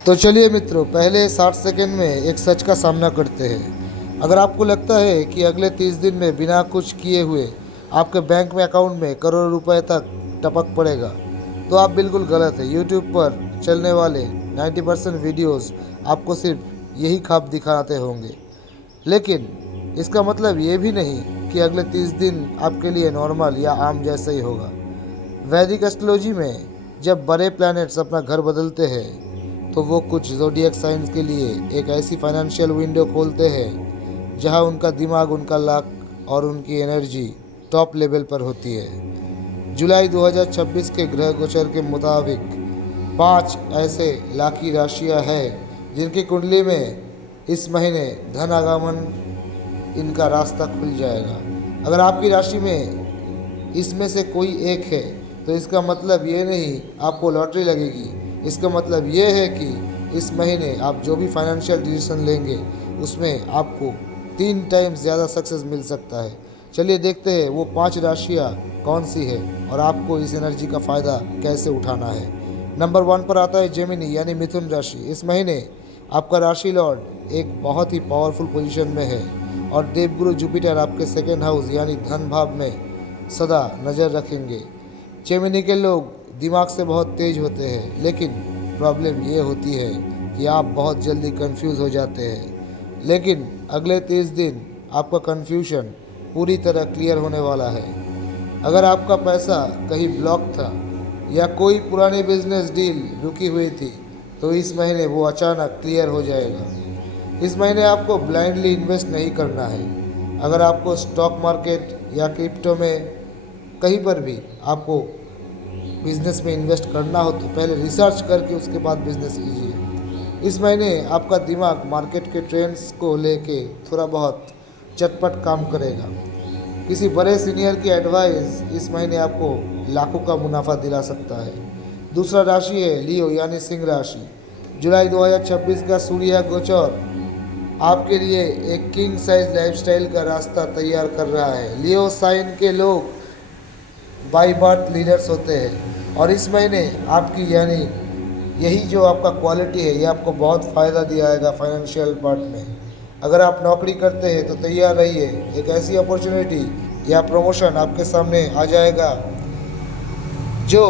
तो चलिए मित्रों, पहले 60 सेकंड में एक सच का सामना करते हैं। अगर आपको लगता है कि अगले 30 दिन में बिना कुछ किए हुए आपके बैंक में अकाउंट में करोड़ रुपए तक टपक पड़ेगा, तो आप बिल्कुल गलत है। यूट्यूब पर चलने वाले 90% वीडियोस आपको सिर्फ यही ख्वाब दिखाते होंगे, लेकिन इसका मतलब ये भी नहीं कि अगले 30 दिन आपके लिए नॉर्मल या आम जैसा ही होगा। वैदिक एस्ट्रोलॉजी में जब बड़े प्लैनेट्स अपना घर बदलते हैं, तो वो कुछ ज़ोडिएक साइंस के लिए एक ऐसी फाइनेंशियल विंडो खोलते हैं जहां उनका दिमाग, उनका लक और उनकी एनर्जी टॉप लेवल पर होती है। जुलाई 2026 के ग्रह गोचर के मुताबिक 5 ऐसे लाकी राशियां हैं जिनकी कुंडली में इस महीने धन आगमन इनका रास्ता खुल जाएगा। अगर आपकी राशि में इसमें से कोई एक है, तो इसका मतलब ये नहीं आपको लॉटरी लगेगी। इसका मतलब ये है कि इस महीने आप जो भी फाइनेंशियल डिसीजन लेंगे उसमें आपको 3 टाइम्स ज़्यादा सक्सेस मिल सकता है। चलिए देखते हैं वो 5 राशियाँ कौन सी है और आपको इस एनर्जी का फ़ायदा कैसे उठाना है। नंबर 1 पर आता है जेमिनी यानी मिथुन राशि। इस महीने आपका राशि लॉर्ड एक बहुत ही पावरफुल पोजीशन में है और देवगुरु जुपिटर आपके सेकेंड हाउस यानी धन भाव में सदा नज़र रखेंगे। जेमिनी के लोग दिमाग से बहुत तेज होते हैं, लेकिन प्रॉब्लम ये होती है कि आप बहुत जल्दी कंफ्यूज हो जाते हैं। लेकिन अगले 30 दिन आपका कंफ्यूजन पूरी तरह क्लियर होने वाला है। अगर आपका पैसा कहीं ब्लॉक था या कोई पुरानी बिजनेस डील रुकी हुई थी, तो इस महीने वो अचानक क्लियर हो जाएगा। इस महीने आपको ब्लाइंडली इन्वेस्ट नहीं करना है। अगर आपको स्टॉक मार्केट या क्रिप्टो में कहीं पर भी आपको बिजनेस में इन्वेस्ट करना हो, तो पहले रिसर्च करके उसके बाद बिजनेस कीजिए। इस महीने आपका दिमाग मार्केट के ट्रेंड्स को लेके थोड़ा बहुत चटपट काम करेगा। किसी बड़े सीनियर की एडवाइस इस महीने आपको लाखों का मुनाफा दिला सकता है। दूसरा राशि है लियो यानी सिंह राशि। जुलाई 2026 का सूर्य गोचर आपके लिए एक किंग साइज लाइफस्टाइल का रास्ता तैयार कर रहा है। लियो साइन के लोग बाई बर्थ लीडर्स होते हैं और इस महीने आपकी यानी यही जो आपका क्वालिटी है, ये आपको बहुत फ़ायदा दिलाएगा फाइनेंशियल पार्ट में। अगर आप नौकरी करते हैं तो तैयार रहिए, एक ऐसी अपॉर्चुनिटी या प्रमोशन आपके सामने आ जाएगा जो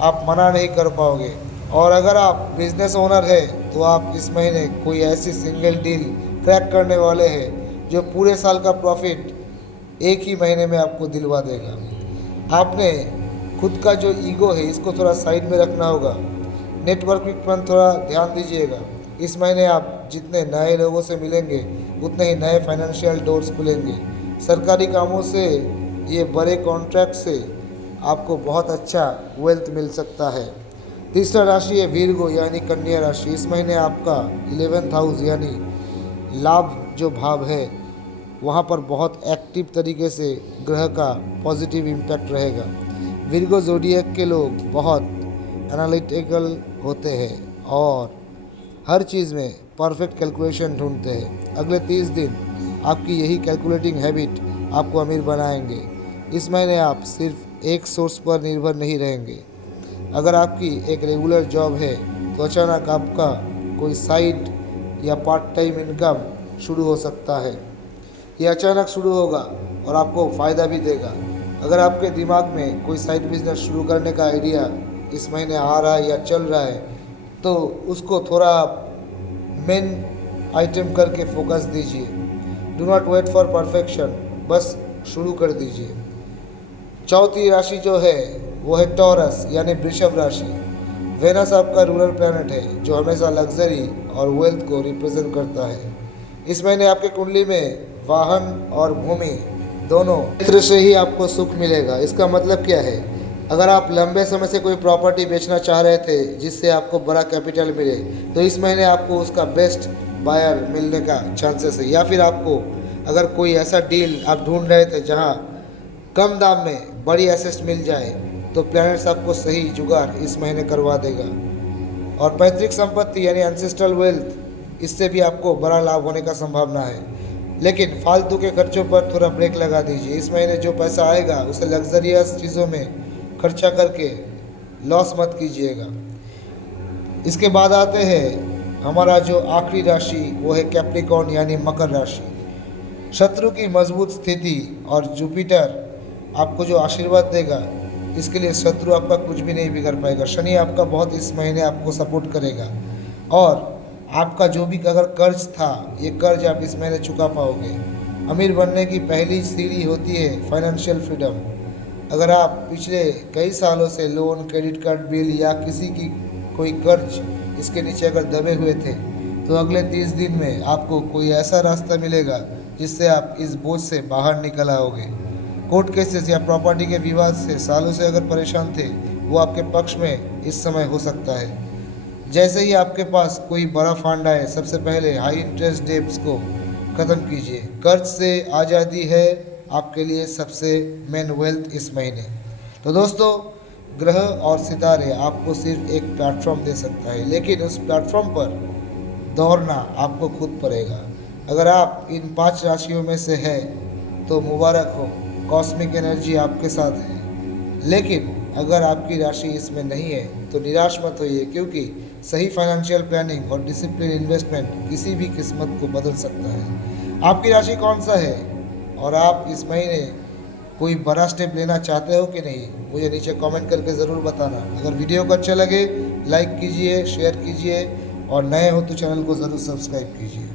आप मना नहीं कर पाओगे। और अगर आप बिजनेस ओनर हैं तो आप इस महीने कोई ऐसी सिंगल डील क्रैक करने वाले हैं जो पूरे साल का प्रॉफिट एक ही महीने में आपको दिलवा देगा। आपने खुद का जो ईगो है इसको थोड़ा साइड में रखना होगा। नेटवर्किंग पर थोड़ा ध्यान दीजिएगा। इस महीने आप जितने नए लोगों से मिलेंगे उतने ही नए फाइनेंशियल डोर्स खुलेंगे। सरकारी कामों से, ये बड़े कॉन्ट्रैक्ट से आपको बहुत अच्छा वेल्थ मिल सकता है। तीसरा राशि है वीरगो यानी कन्या राशि। इस महीने आपका 11th हाउस यानी लाभ जो भाव है वहाँ पर बहुत एक्टिव तरीके से ग्रह का पॉजिटिव इम्पैक्ट रहेगा। विर्गो ज़ोडिएक के लोग बहुत एनालिटिकल होते हैं और हर चीज़ में परफेक्ट कैलकुलेशन ढूंढते हैं। अगले 30 दिन आपकी यही कैलकुलेटिंग हैबिट आपको अमीर बनाएंगे। इस महीने आप सिर्फ एक सोर्स पर निर्भर नहीं रहेंगे। अगर आपकी एक रेगुलर जॉब है तो अचानक आपका कोई साइड या पार्ट टाइम इनकम शुरू हो सकता है। ये अचानक शुरू होगा और आपको फ़ायदा भी देगा। अगर आपके दिमाग में कोई साइड बिजनेस शुरू करने का आइडिया इस महीने आ रहा है या चल रहा है, तो उसको थोड़ा मेन आइटम करके फोकस दीजिए। Do not wait for perfection, बस शुरू कर दीजिए। चौथी राशि जो है वो है टॉरस यानी वृषभ राशि। वेनस आपका रूरल प्लैनेट है जो हमेशा लग्जरी और वेल्थ को रिप्रेजेंट करता है। इस महीने आपके कुंडली में वाहन और भूमि दोनों क्षेत्र से ही आपको सुख मिलेगा। इसका मतलब क्या है? अगर आप लंबे समय से कोई प्रॉपर्टी बेचना चाह रहे थे जिससे आपको बड़ा कैपिटल मिले, तो इस महीने आपको उसका बेस्ट बायर मिलने का चांसेस है। या फिर आपको अगर कोई ऐसा डील आप ढूंढ रहे थे जहां कम दाम में बड़ी एसेट मिल जाए, तो प्लैनेट्स आपको सही जुगाड़ इस महीने करवा देगा। और पैतृक संपत्ति यानी एंसेस्ट्रल वेल्थ, इससे भी आपको बड़ा लाभ होने का संभावना है। लेकिन फालतू के खर्चों पर थोड़ा ब्रेक लगा दीजिए। इस महीने जो पैसा आएगा उसे लग्जरियस चीज़ों में खर्चा करके लॉस मत कीजिएगा। इसके बाद आते हैं हमारा जो आखिरी राशि वो है कैप्रिकॉर्न यानी मकर राशि। शत्रु की मजबूत स्थिति और जुपिटर आपको जो आशीर्वाद देगा, इसके लिए शत्रु आपका कुछ भी नहीं बिगड़ पाएगा। शनि आपका बहुत इस महीने आपको सपोर्ट करेगा और आपका जो भी अगर कर्ज था, ये कर्ज आप इस महीने चुका पाओगे। अमीर बनने की पहली सीढ़ी होती है फाइनेंशियल फ्रीडम। अगर आप पिछले कई सालों से लोन, क्रेडिट कार्ड बिल या किसी की कोई कर्ज इसके नीचे अगर दबे हुए थे, तो अगले 30 दिन में आपको कोई ऐसा रास्ता मिलेगा जिससे आप इस बोझ से बाहर निकल आओगे। कोर्ट केसेस या प्रॉपर्टी के विवाद से सालों से अगर परेशान थे, वो आपके पक्ष में इस समय हो सकता है। जैसे ही आपके पास कोई बड़ा फंड आए, सबसे पहले हाई इंटरेस्ट डेब्स को ख़त्म कीजिए। कर्ज से आज़ादी है आपके लिए सबसे मेन वेल्थ इस महीने। तो दोस्तों, ग्रह और सितारे आपको सिर्फ एक प्लेटफॉर्म दे सकता है, लेकिन उस प्लेटफॉर्म पर दौड़ना आपको खुद पड़ेगा। अगर आप इन 5 राशियों में से है तो मुबारक हो, कॉस्मिक एनर्जी आपके साथ है। लेकिन अगर आपकी राशि इसमें नहीं है तो निराश मत होइए, क्योंकि सही फाइनेंशियल प्लानिंग और डिसिप्लिन इन्वेस्टमेंट किसी भी किस्मत को बदल सकता है। आपकी राशि कौन सा है और आप इस महीने कोई बड़ा स्टेप लेना चाहते हो कि नहीं, मुझे नीचे कमेंट करके ज़रूर बताना। अगर वीडियो को अच्छा लगे लाइक कीजिए, शेयर कीजिए और नए हो तो चैनल को ज़रूर सब्सक्राइब कीजिए।